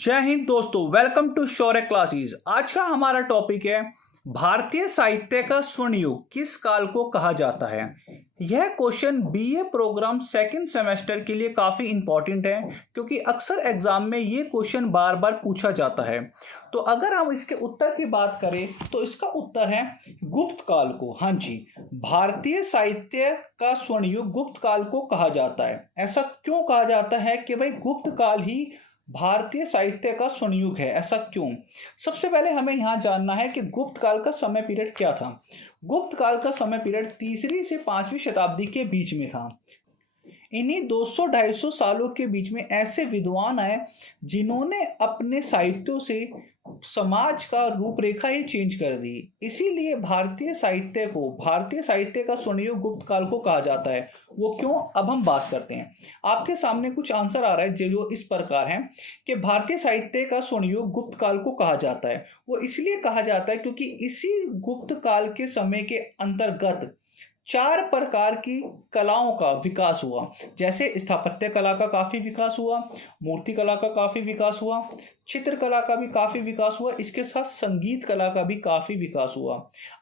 जय हिंद दोस्तों, welcome to Shaurya classes. आज का हमारा टॉपिक है भारतीय साहित्य का स्वर्ण युग किस काल को कहा जाता है। यह question BA programme second semester के लिए काफ़ी इंपॉर्टेंट है क्योंकि अक्सर एग्जाम में ये क्वेश्चन बार बार पूछा जाता है। तो अगर हम इसके उत्तर की बात करें तो इसका उत्तर है गुप्त काल को। हाँ जी, भारतीय साहित्य का स्वर्ण युग गुप्त काल को कहा जाता है। ऐसा क्यों कहा जाता है कि भाई गुप्त काल ही भारतीय साहित्य का स्वर्ण युग है, ऐसा क्यों? सबसे पहले हमें यहाँ जानना है कि गुप्त काल का समय पीरियड क्या था। गुप्त काल का समय पीरियड तीसरी से 5वीं शताब्दी के बीच में था। इन्हीं 200-250 सालों के बीच में ऐसे विद्वान आए जिन्होंने अपने साहित्यों से समाज का रूपरेखा ही चेंज कर दी। इसीलिए भारतीय साहित्य का स्वर्ण युग गुप्त काल को कहा जाता है। वो क्यों, अब हम बात करते हैं। आपके सामने कुछ आंसर आ रहा है जो इस प्रकार है कि भारतीय साहित्य का स्वर्ण युग गुप्त काल को कहा जाता है। वो इसलिए कहा जाता है क्योंकि इसी गुप्त काल के समय के अंतर्गत 4 प्रकार की कलाओं का विकास हुआ। जैसे स्थापत्य कला का काफी विकास हुआ, मूर्ति कला का काफी विकास हुआ, चित्रकला का भी काफी विकास हुआ, इसके साथ संगीत कला का भी काफी विकास हुआ।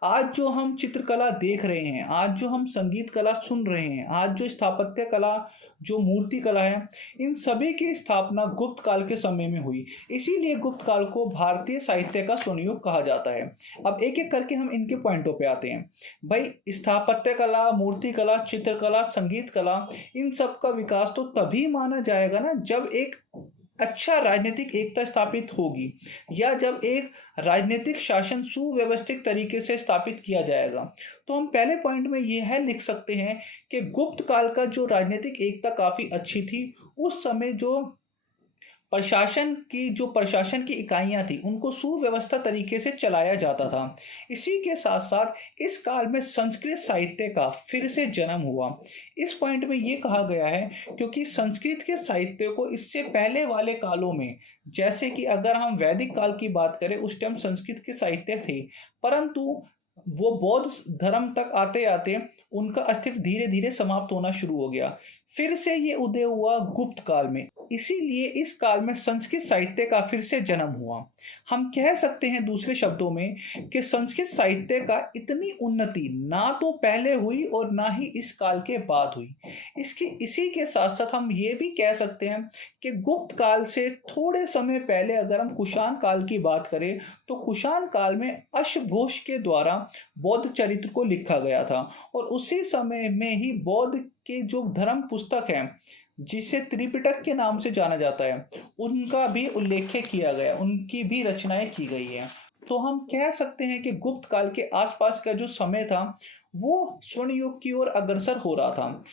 आज जो हम चित्रकला देख रहे हैं, आज जो हम संगीत कला सुन रहे हैं, आज जो स्थापत्य कला, जो मूर्ति कला है, इन सभी की स्थापना गुप्त काल के समय में हुई। इसीलिए गुप्त काल को भारतीय साहित्य का स्वर्ण युग कहा जाता है। अब एक एक करके हम इनके पॉइंटों पे आते हैं। भाई, स्थापत्य कला, मूर्ति कला, चित्रकला, संगीत कला, इन सब का विकास तो तभी माना जाएगा ना जब एक अच्छा राजनीतिक एकता स्थापित होगी या जब एक राजनीतिक शासन सुव्यवस्थित तरीके से स्थापित किया जाएगा। तो हम पहले पॉइंट में यह है लिख सकते हैं कि गुप्त काल का जो राजनीतिक एकता काफी अच्छी थी। उस समय जो प्रशासन की इकाइयां थी उनको सुव्यवस्था तरीके से चलाया जाता था। इसी के साथ साथ इस काल में संस्कृत साहित्य का फिर से जन्म हुआ। इस पॉइंट में ये कहा गया है क्योंकि संस्कृत के साहित्य को इससे पहले वाले कालों में, जैसे कि अगर हम वैदिक काल की बात करें, उस टाइम संस्कृत के साहित्य थे, परंतु वो बौद्ध धर्म तक आते आते उनका अस्तित्व धीरे धीरे समाप्त होना शुरू हो गया। फिर से ये उदय हुआ गुप्त काल में। इसीलिए इस काल में संस्कृत साहित्य का फिर से जन्म हुआ। हम कह सकते हैं दूसरे शब्दों में कि संस्कृत साहित्य का इतनी उन्नति ना तो पहले हुई और ना ही इस काल के बाद हुई। इसी के साथ साथ हम ये भी कह सकते हैं कि गुप्त काल से थोड़े समय पहले अगर हम कुषाण काल की बात करें तो कुषाण काल में अश्वघोष के द्वारा बौद्ध चरित्र को लिखा गया था और उसी समय में ही बौद्ध के जो धर्म पुस्तक है जिसे त्रिपिटक के नाम से जाना जाता है, उनका भी उल्लेख किया गया, उनकी भी रचनाएं की गई है। तो हम कह सकते हैं कि गुप्त काल के आसपास का जो समय था वो स्वर्ण युग की ओर अग्रसर हो रहा था।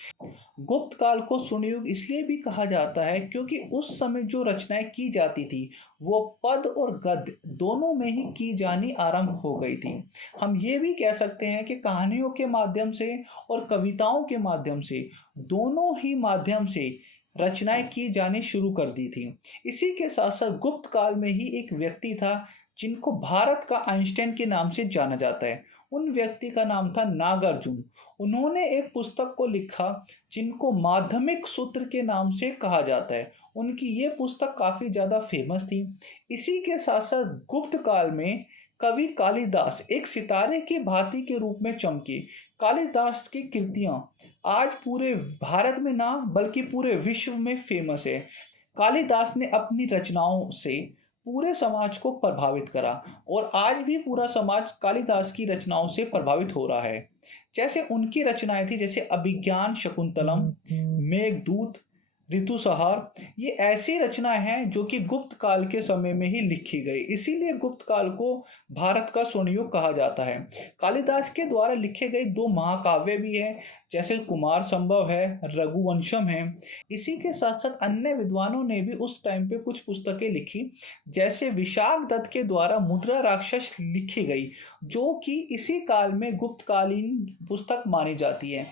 गुप्त काल को स्वर्ण युग इसलिए भी कहा जाता है क्योंकि उस समय जो रचनाएं की जाती थी वो पद और गद्य दोनों में ही की जानी आरंभ हो गई थी। हम ये भी कह सकते हैं कि कहानियों के माध्यम से और कविताओं के माध्यम से, दोनों ही माध्यम से रचनाएं की जानी शुरू कर दी थी। इसी के साथ साथ गुप्त काल में ही एक व्यक्ति था जिनको भारत का आइंस्टाइन के नाम से जाना जाता है। उन व्यक्ति का नाम था नागार्जुन। उन्होंने एक पुस्तक को लिखा जिनको माध्यमिक सूत्र के नाम से कहा जाता है। उनकी ये पुस्तक काफी ज्यादा फेमस थी। इसी के साथ साथ गुप्त काल में कवि कालिदास एक सितारे की भांति के रूप में चमके। कालिदास की कृतियां आज पूरे भारत में ना बल्कि पूरे विश्व में फेमस है। कालिदास ने अपनी रचनाओं से पूरे समाज को प्रभावित करा और आज भी पूरा समाज कालिदास की रचनाओं से प्रभावित हो रहा है। जैसे उनकी रचनाएं थी, जैसे अभिज्ञान शाकुंतलम, मेघदूत, ऋतुसंहार, ये ऐसी रचनाएं हैं जो कि गुप्त काल के समय में ही लिखी गई। इसीलिए गुप्त काल को भारत का स्वर्ण युग कहा जाता है। कालिदास के द्वारा लिखे गए 2 महाकाव्य भी हैं, जैसे कुमार संभव है, रघुवंशम है। इसी के साथ साथ अन्य विद्वानों ने भी उस टाइम पे कुछ पुस्तकें लिखी, जैसे विशाख दत्त के द्वारा मुद्रा राक्षस लिखी गई, जो कि इसी काल में गुप्तकालीन पुस्तक मानी जाती है।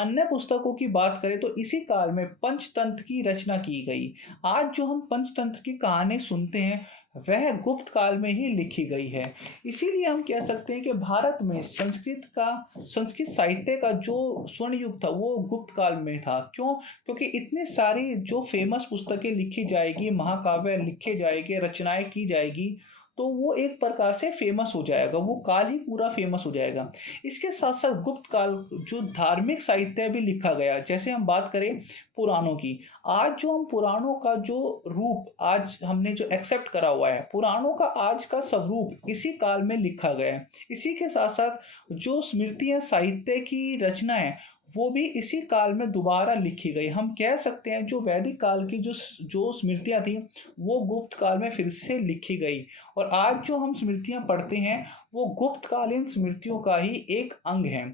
अन्य पुस्तकों की बात करें तो इसी काल में पंचतंत्र की रचना की गई। आज जो हम पंचतंत्र की कहानी सुनते हैं वह गुप्त काल में ही लिखी गई है। इसीलिए हम कह सकते हैं कि भारत में संस्कृत साहित्य का जो स्वर्ण युग था वो गुप्त काल में था। क्यों? क्योंकि इतनी सारी जो फेमस पुस्तकें लिखी जाएगी, महाकाव्य लिखे जाएंगे, रचनाएं की जाएगी, तो वो एक प्रकार से फेमस हो जाएगा, वो काल ही पूरा फेमस हो जाएगा। इसके साथ साथ गुप्त काल जो धार्मिक साहित्य भी लिखा गया, जैसे हम बात करें पुराणों की। आज जो हम पुराणों का जो रूप आज हमने जो एक्सेप्ट करा हुआ है, पुराणों का आज का स्वरूप इसी काल में लिखा गया है। इसी के साथ साथ जो स्मृतियां साहित्य की रचना है वो भी इसी काल में दोबारा लिखी गई। हम कह सकते हैं जो वैदिक काल की जो जो स्मृतियां थी वो गुप्त काल में फिर से लिखी गई, और आज जो हम स्मृतियां पढ़ते हैं वो गुप्तकालीन स्मृतियों का ही एक अंग है।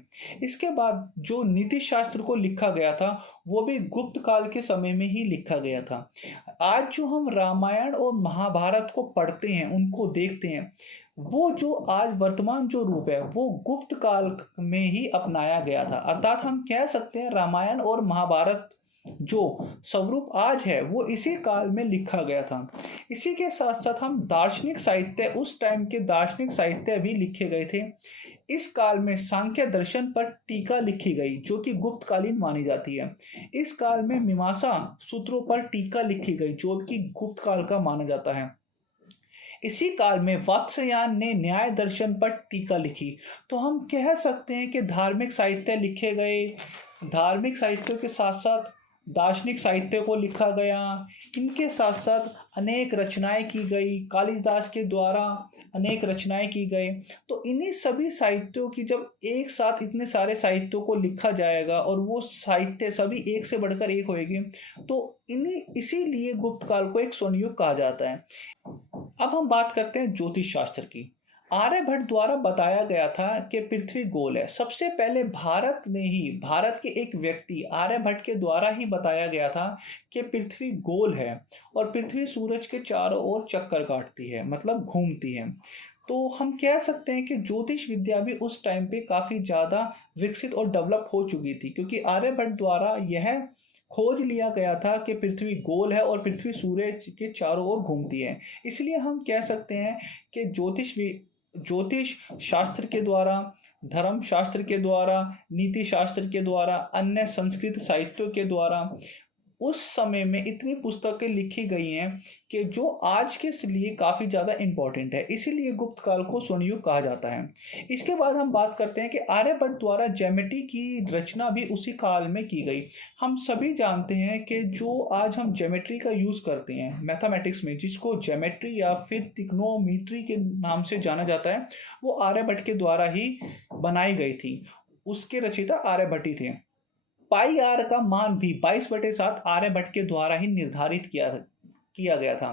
इसके बाद जो नीति शास्त्र को लिखा गया था वो भी गुप्त काल के समय में ही लिखा गया था। आज जो हम रामायण और महाभारत को पढ़ते हैं, उनको देखते हैं, वो जो आज वर्तमान जो रूप है वो गुप्त काल में ही अपनाया गया था। अर्थात हम कह सकते हैं रामायण और महाभारत जो स्वरूप आज है वो इसी काल में लिखा गया था। इसी के साथ साथ हम दार्शनिक साहित्य, उस टाइम के दार्शनिक साहित्य भी लिखे गए थे। इस काल में सांख्य दर्शन पर टीका लिखी गई जो कि गुप्तकालीन मानी जाती है। इस काल में मीमांसा सूत्रों पर टीका लिखी गई जो कि गुप्त काल का माना जाता है। इसी काल में वात्स्यायन ने न्याय दर्शन पर टीका लिखी। तो हम कह सकते हैं कि धार्मिक साहित्य लिखे गए, धार्मिक साहित्यों के साथ साथ दार्शनिक साहित्य को लिखा गया। इनके साथ साथ अनेक रचनाएं की गई, कालिदास के द्वारा अनेक रचनाएं की गई। तो इन्हीं सभी साहित्यों की जब एक साथ इतने सारे साहित्यों को लिखा जाएगा और वो साहित्य सभी एक से बढ़कर एक होएगी, तो इन्हीं इसीलिए गुप्त काल को एक स्वर्ण युग कहा जाता है। अब हम बात करते हैं ज्योतिष शास्त्र की। आर्यभट्ट द्वारा बताया गया था कि पृथ्वी गोल है। सबसे पहले भारत के एक व्यक्ति आर्यभट्ट के द्वारा ही बताया गया था कि पृथ्वी गोल है और पृथ्वी सूरज के चारों ओर चक्कर काटती है, मतलब घूमती है। तो हम कह सकते हैं कि ज्योतिष विद्या भी उस टाइम पे काफ़ी ज़्यादा विकसित और डेवलप हो चुकी थी, क्योंकि आर्यभट्ट द्वारा यह खोज लिया गया था कि पृथ्वी गोल है और पृथ्वी सूरज के चारों ओर घूमती है। इसलिए हम कह सकते हैं कि ज्योतिष शास्त्र के द्वारा, धर्म शास्त्र के द्वारा, नीति शास्त्र के द्वारा, अन्य संस्कृत साहित्यों के द्वारा उस समय में इतनी पुस्तकें लिखी गई हैं कि जो आज के लिए काफ़ी ज़्यादा इम्पोर्टेंट है। इसीलिए गुप्त काल को स्वर्ण युग कहा जाता है। इसके बाद हम बात करते हैं कि आर्यभट्ट द्वारा ज्योमेट्री की रचना भी उसी काल में की गई। हम सभी जानते हैं कि जो आज हम ज्योमेट्री का यूज़ करते हैं मैथमेटिक्स में, जिसको ज्योमेट्री या फिर त्रिकोणमिति के नाम से जाना जाता है, वो आर्यभट्ट के द्वारा ही बनाई गई थी। उसके रचयिता आर्यभट्ट ही थे। पाई आर का मान भी 22/7 आर्यभट्ट के द्वारा ही निर्धारित किया गया था।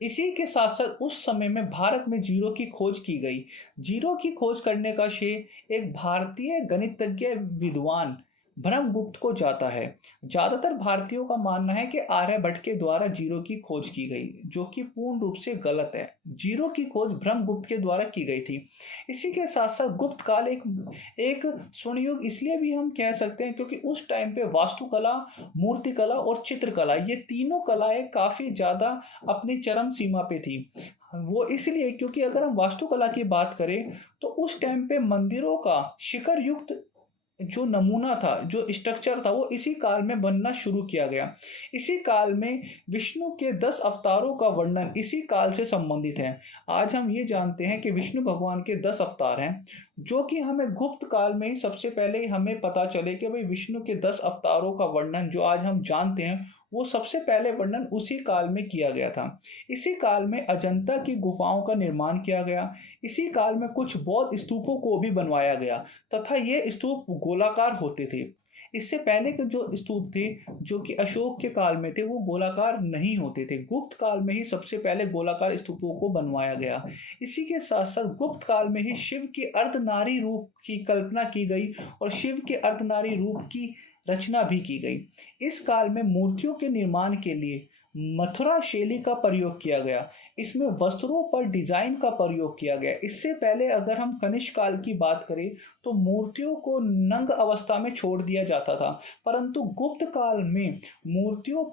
इसी के साथ साथ उस समय में भारत में जीरो की खोज की गई। जीरो की खोज करने का श्रेय एक भारतीय गणितज्ञ विद्वान ब्रह्मगुप्त को जाता है। ज्यादातर भारतीयों का मानना है कि आर्यभट्ट के द्वारा जीरो की खोज की गई, जो कि पूर्ण रूप से गलत है। जीरो की खोज ब्रह्मगुप्त के द्वारा की गई थी। इसी के साथ साथ गुप्त काल एक स्वर्ण युग इसलिए भी हम कह सकते हैं क्योंकि उस टाइम पे वास्तुकला, मूर्तिकला और चित्रकला, ये तीनों कलाएं काफी ज्यादा अपनी चरम सीमा पे थी। वो इसलिए क्योंकि अगर हम वास्तुकला की बात करें तो उस टाइम पे मंदिरों का शिखर युक्त जो नमूना था, जो स्ट्रक्चर था, वो इसी काल में बनना शुरू किया गया। इसी काल में विष्णु के 10 अवतारों का वर्णन इसी काल से संबंधित है। आज हम ये जानते हैं कि विष्णु भगवान के 10 अवतार हैं, जो कि हमें गुप्त काल में ही सबसे पहले हमें पता चले कि भाई विष्णु के 10 अवतारों का वर्णन जो आज हम जानते हैं वो सबसे पहले वर्णन उसी काल में किया गया था। इसी काल में अजंता की गुफाओं का निर्माण किया गया। इसी काल में कुछ बौद्ध स्तूपों को भी बनवाया गया तथा ये स्तूप गोलाकार होते थे। इससे पहले के जो स्तूप थे जो कि अशोक के काल में थे वो गोलाकार नहीं होते थे। गुप्त काल में ही सबसे पहले गोलाकार स्तूपों को बनवाया गया। इसी के साथ साथ गुप्त काल में ही शिव के अर्धनारी रूप की कल्पना की गई और शिव के अर्धनारी रूप की रचना भी की गई। इस काल में मूर्तियों के निर्माण के लिए मथुरा शैली का प्रयोग किया गया। इसमें वस्त्रों पर डिजाइन का प्रयोग किया गया। इससे पहले अगर हम कनिष्क काल की बात करें तो मूर्तियों को नंग अवस्था में छोड़ दिया जाता था, परंतु गुप्त काल में मूर्तियों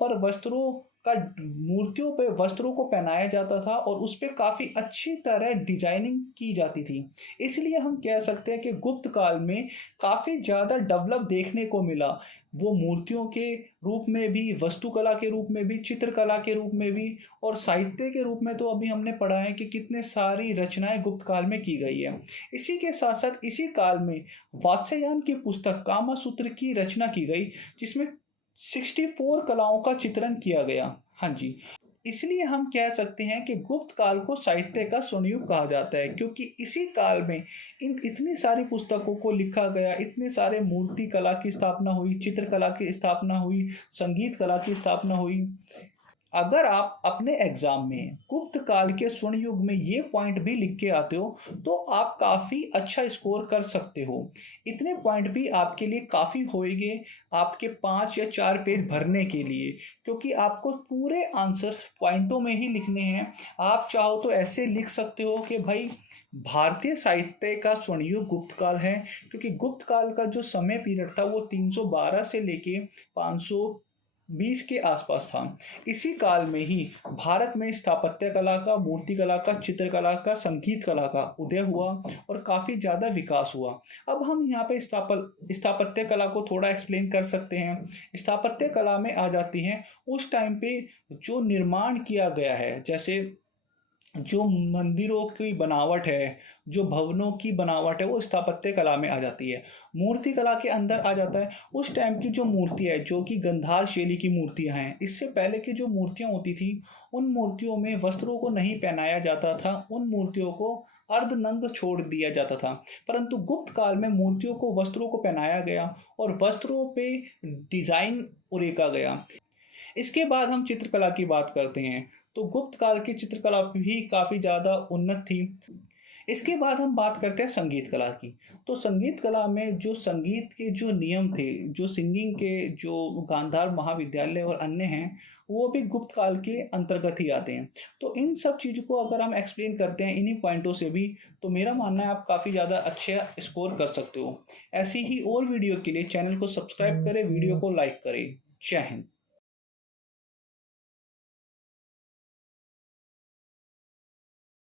पर वस्त्रों को पहनाया जाता था और उस पर काफ़ी अच्छी तरह डिजाइनिंग की जाती थी। इसलिए हम कह सकते हैं कि गुप्त काल में काफ़ी ज़्यादा डेवलप देखने को मिला। वो मूर्तियों के रूप में भी, वस्तुकला के रूप में भी, चित्रकला के रूप में भी, और साहित्य के रूप में तो अभी हमने पढ़ा है कि कितने सारी रचनाएं गुप्त काल में की गई है। इसी के साथ साथ इसी काल में वात्स्यायन की पुस्तक कामसूत्र की रचना की गई, जिसमें 64 कलाओं का चित्रण किया गया। हाँ जी। इसलिए हम कह सकते हैं कि गुप्त काल को साहित्य का स्वर्णयुग कहा जाता है, क्योंकि इसी काल में इन इतनी सारी पुस्तकों को लिखा गया, इतने सारे मूर्ति कला की स्थापना हुई, चित्रकला की स्थापना हुई, संगीत कला की स्थापना हुई। अगर आप अपने एग्जाम में गुप्त काल के स्वर्ण युग में ये पॉइंट भी लिख के आते हो तो आप काफ़ी अच्छा स्कोर कर सकते हो। इतने पॉइंट भी आपके लिए काफ़ी होएंगे आपके 5 या 4 पेज भरने के लिए, क्योंकि आपको पूरे आंसर पॉइंटों में ही लिखने हैं। आप चाहो तो ऐसे लिख सकते हो कि भाई भारतीय साहित्य का स्वर्णयुग गुप्त काल है, क्योंकि गुप्त काल का जो समय पीरियड था वो 312 से लेके 520 के आसपास था। इसी काल में ही भारत में स्थापत्य कला का, मूर्ति कला का, चित्रकला का, संगीत कला का उदय हुआ और काफ़ी ज़्यादा विकास हुआ। अब हम यहाँ पे स्थापत्य कला को थोड़ा एक्सप्लेन कर सकते हैं। स्थापत्य कला में आ जाती हैं उस टाइम पे जो निर्माण किया गया है, जैसे जो मंदिरों की बनावट है, जो भवनों की बनावट है, वो स्थापत्य कला में आ जाती है। मूर्ति कला के अंदर आ जाता है उस टाइम की जो मूर्ति है, जो कि गंधार शैली की मूर्तियां हैं। इससे पहले की जो मूर्तियां होती थी उन मूर्तियों में वस्त्रों को नहीं पहनाया जाता था, उन मूर्तियों को अर्धनग्न छोड़ दिया जाता था। परंतु गुप्त काल में मूर्तियों को वस्त्रों को पहनाया गया और वस्त्रों पे डिजाइन उरेका गया। इसके बाद हम चित्रकला की बात करते हैं तो गुप्त काल की चित्रकला भी काफ़ी ज़्यादा उन्नत थी। इसके बाद हम बात करते हैं संगीत कला की। तो संगीत कला में जो संगीत के जो नियम थे, जो सिंगिंग के जो गांधार महाविद्यालय और अन्य हैं, वो भी गुप्त काल के अंतर्गत ही आते हैं। तो इन सब चीज़ों को अगर हम एक्सप्लेन करते हैं इन्हीं पॉइंटों से भी, तो मेरा मानना है आप काफ़ी ज़्यादा अच्छा स्कोर कर सकते हो। ऐसी ही और वीडियो के लिए चैनल को सब्सक्राइब करें, वीडियो को लाइक करें। जय हिंद।